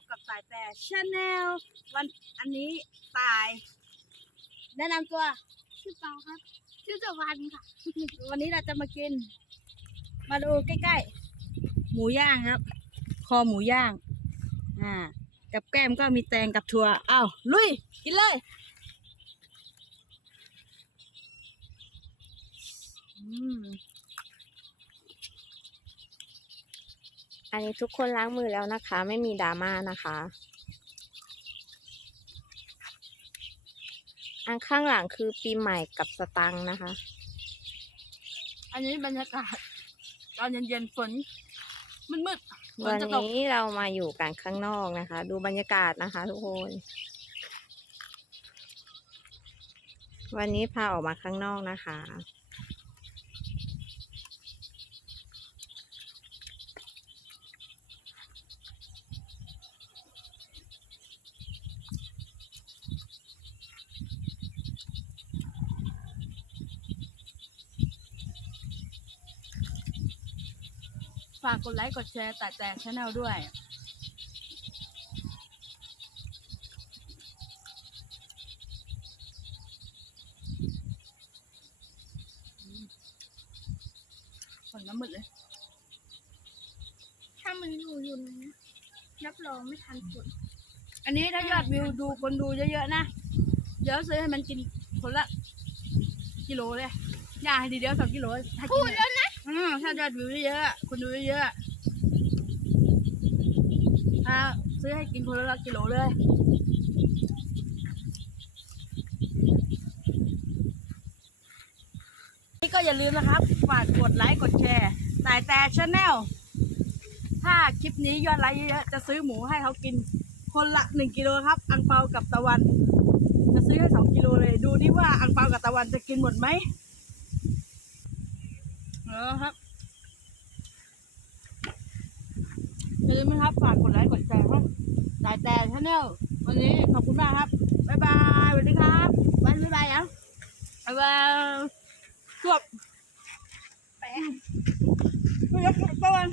บกับสายแต่ชาแนลวันอันนี้ตาย แนะนำตัว ชื่อเปาครับ ชื่อสวรรค์ค่ะ วันนี้เราจะมากิน มาดูใกล้ๆ หมูย่างครับ คอหมูย่าง อ่า กับแก้มก็มีแตงกับถั่วอ้าวลุย กินเลยอืม อันนี้ทุกคนล้างมือแล้วนะคะ ไม่มีดราม่านะคะ อันข้างหลังคือปีใหม่กับสตังค์นะคะ อันนี้บรรยากาศตอนเย็นๆฝนมืดๆฝนวันจะตกนี้เรามาอยู่กันข้างนอกนะคะ ดูบรรยากาศนะคะ ทุกคน วันนี้พาออกมาข้างนอกนะคะากกดไลค์กดแชร์แต่แต่ชาแนลด้วยฝนน้ำมืดเลย ถ้ามือหนูอยู่นะรับรองไม่ทันฝนอันนี้ถ้ายอดวิวดูคนดูเยอะๆนะ เดี๋ยวซื้อให้มันกินคนละ กิโลเลย อย่าให้ทีเดียวสองกิโลถ้ากิพูนดเนี่ย แล้วนะ อืมถ้ายอดวิวเยอะๆคนดูเยอะๆถ้าซื้อให้กินคนละกิโลเลยนี่ก็อย่าลืมนะครับ ฝากกดไลค์กดแชร์สายแต่ชาแนลถ้าคลิปนี้ยอดไลค์เยอะๆจะซื้อหมูให้เขากินคนละหนึ่งกิโลครับ อังเปากับตะวัน จะซื้อให้สองกิโลเลย ดูดิว่าอังเปากับตะวันจะกินหมดไหม เออครับอย่าลืมนะครับฝากกดไลค์กดแชร์ครับสายแต่ชาแนลวันนี้ขอบคุณมากครับบ๊ายบายสวัสดีครับวันบ๊ายบายอะบ๊ายบายจบแปะไม่ยกตะวัน